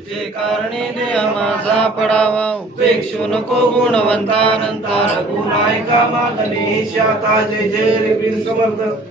तुझे कारणे देह माझा पडावा. उपेक्षू नको गुणवंतानंता रघुनायका मागणे शाता जय जय समर्थ.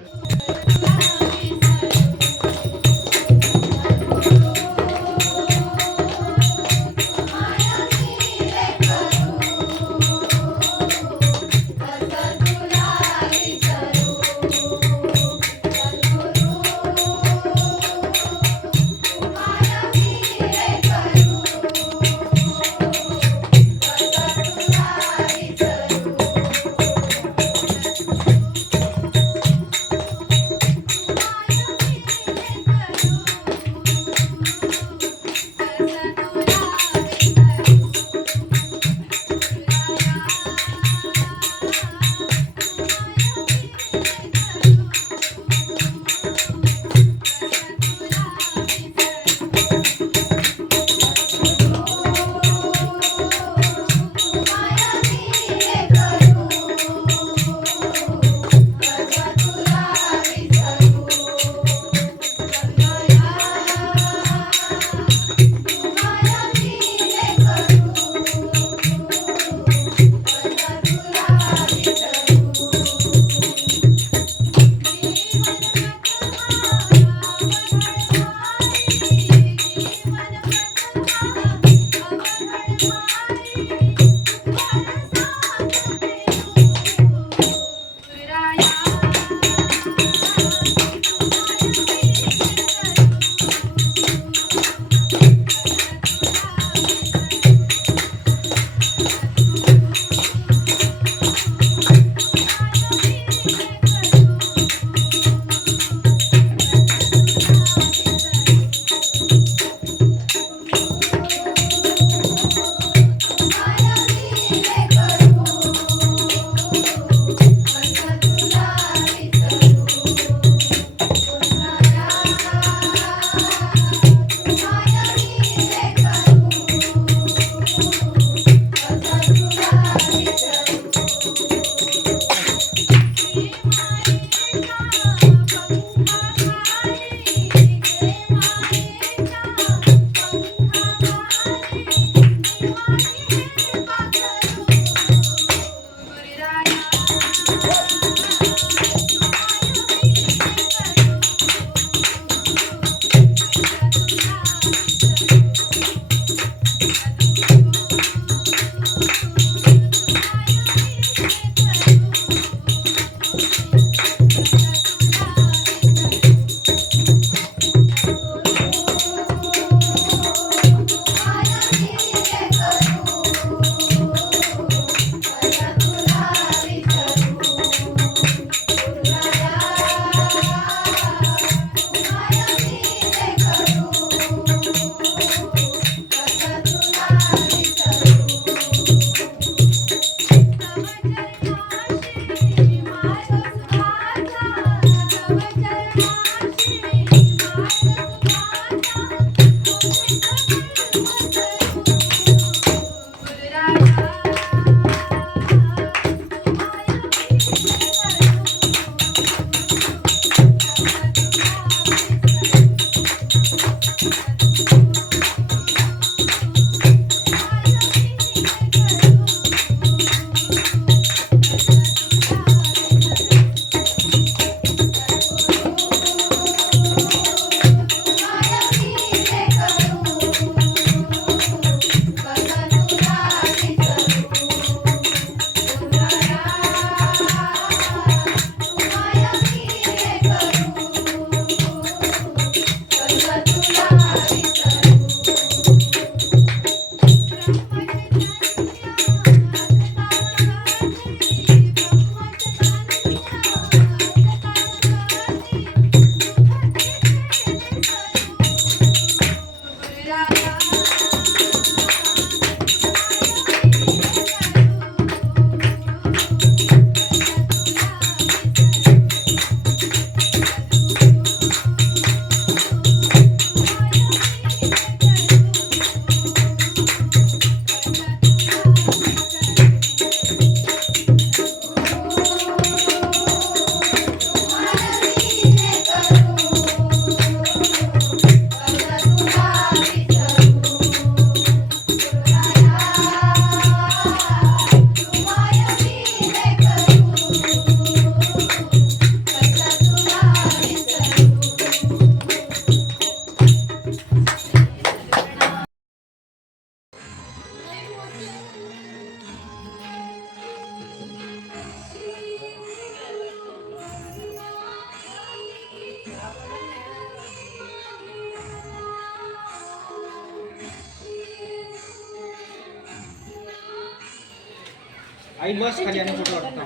बस खाली आणि फोटो काढतो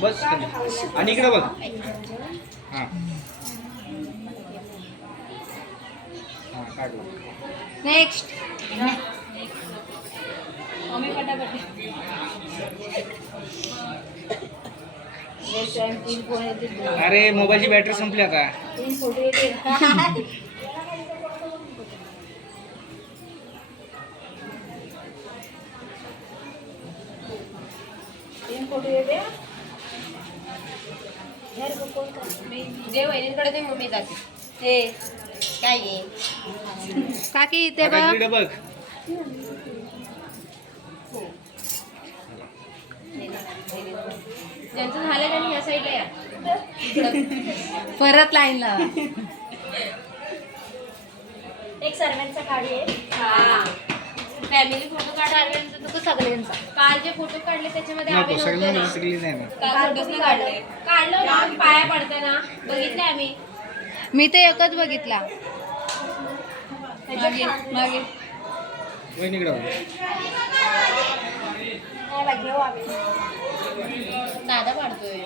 बस खाली. आणि इकडे बघ. हां. हां काढलं नेक्स्ट अरे मोबाईलची बॅटरी संपली आता. जे वहिनींकडे ते मम्मी जाते हे काय आहे काकी इथे बघ. इकडे बघ. ज्यांचं झालं त्यांनी या साईडला या. परत लाईन एक सर्वांचा काढी आहे हा. फॅमिली फोटो काढायचा तो सगळ्यांचा? काल जे फोटो काढले त्याच्यामध्ये आम्ही नव्हतो ना. नाही ना. काल फोटोच नाही काढले. काढलं ना पाया पडते ना बघितले आम्ही. मी ते एकच बघितला. मागे मागे. वहिनीकडे बघ. नाही बा, घेऊ आम्ही. दादा पाडतोय.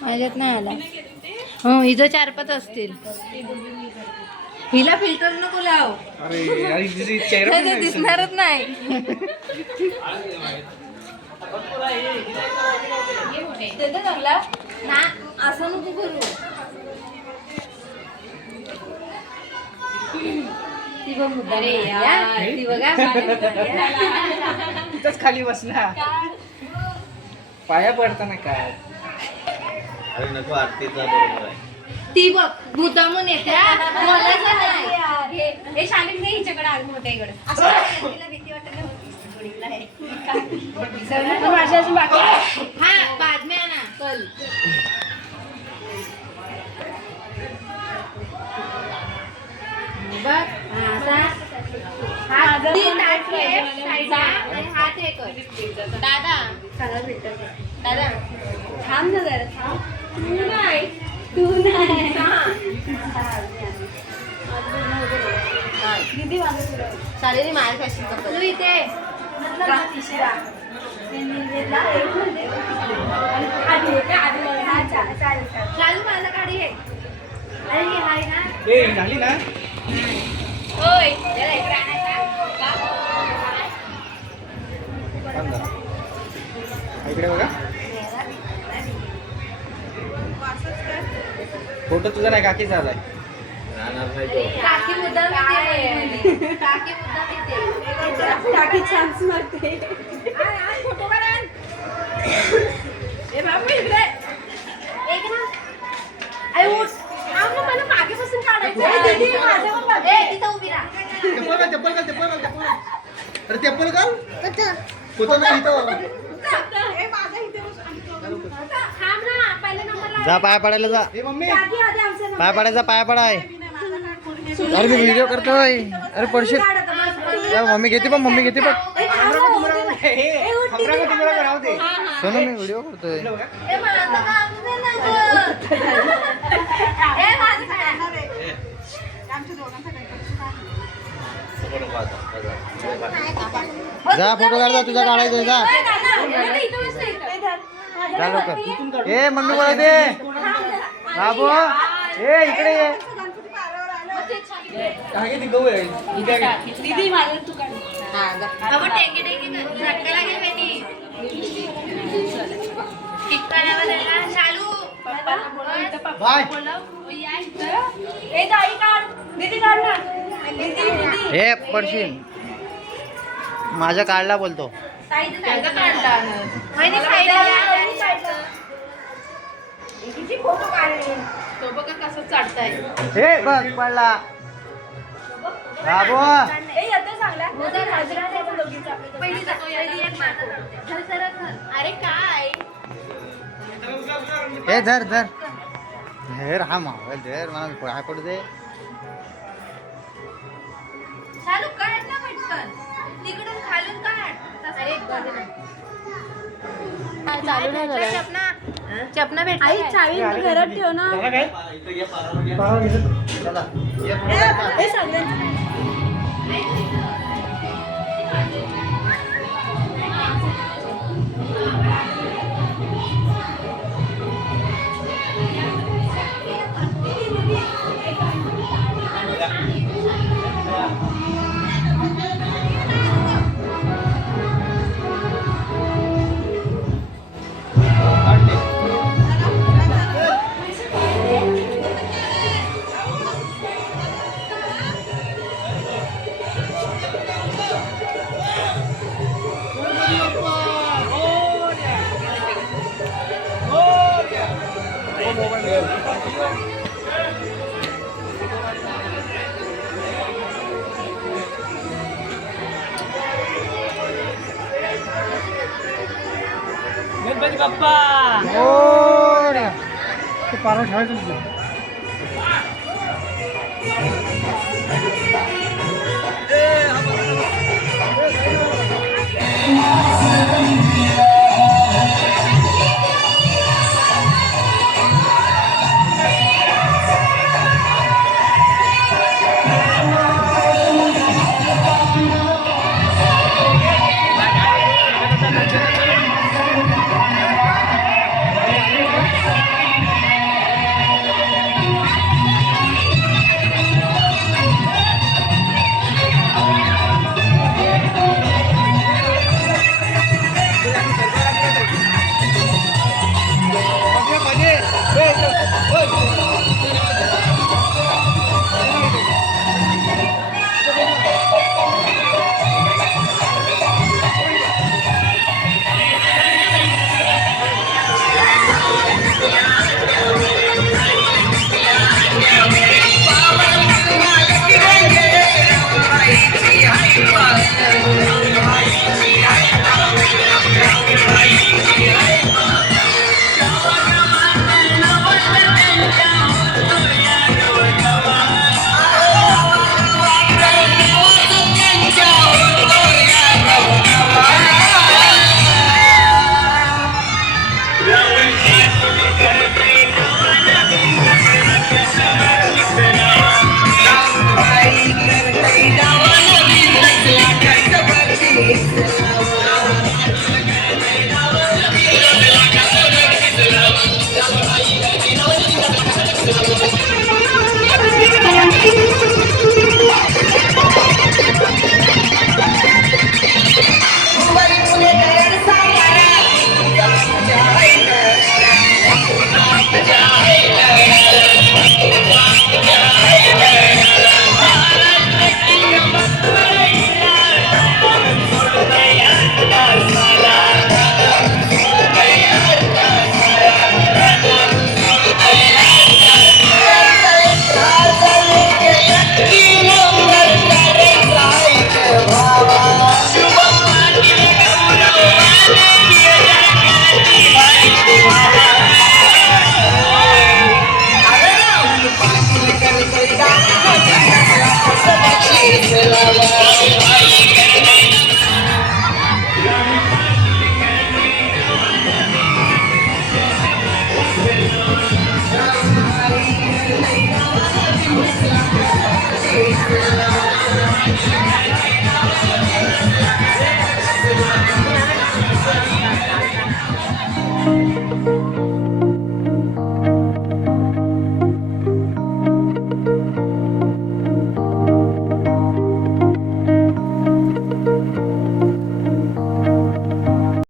माझ्यात नाही आला. हो हिचं चार पाच असतील. हिला फिल्टर नको लाव. अरे. दिसणारच नाही. देतो चांगला. ना असं नको करू. ती बघ मुद्दा रे यार ती बघा. तिथंच खाली बसला. पाया पडताना काय? अरे नको आरतीचा बरोबर आहे. ती बघ. मुद्दामून येते बोलायचं नाही. हे शालिक नाही हिच्याकडे आग मोठ्या इकडे. तिला भीती वाटत अजून बाकी आहे. हा बघ. हा असा. हात तीन टाकले साईडला आणि हात हे कर. दादा. दादा. थांब ना जरा थांब. नाही. तू नाही. दीदी माझं पुढं. चालेल माझ्या फॅशन कपल तू इथे का? तिसरा. निर्वेदला एक आणि आधी होते, आधी मला- चालेल, चालेल, चालेल. चालू माझा गाडी आहे अरे हे आहे ना. ए झाली ना? होय. जरा इकडे आणायचा. इकडे बघा. फोटो तुझा नाही काकी झालाय. राहणार नाही तो. काकी काकी मारते. फोटो काढा ए बाबा इकडे. एक ना. अरे उठ. थांब ना, मला मागेपासून काढायचं आहे. दीदी, माझ्यावर बघ. ए तिथं उभी राहा. चप्पल घाल चप्पल घाल चप्पल घाल. चप्पल घाल. अरे चप्पल घाल इथे बस. थांब ना, पहिल्या नंबरला जा पाया पडायला जा. पाया पडायचा पाया पडाय अरे मी व्हिडिओ करतोय. अरे पडशील. ए, मम्मी घेते पण मम्मी घेते पण. सोनू मी व्हिडिओ करतोय. ए माझं काम दे ना गं. ए माझं काय? जा फोटो काढ जा तुझा काढायचा जा. दादा, ए, मम्मी बोला दे बाबू ए इकडे ये. ही. दीदी माझं तू काढ. हा. बाबा, टेंगे, टेंगे लागेल बेटी. हे पडशील. माझ्या काढला बोलतो. तो बघा कसं हे बघ पडला. बाबू. धर. अरे काय? हे धर धर. धर हा मोबाईल धर. मला पडू दे. चालू काढ चालू नाही झालं चपना चपना भेट आई चावी घरात ठेव ना ভাই তুলছি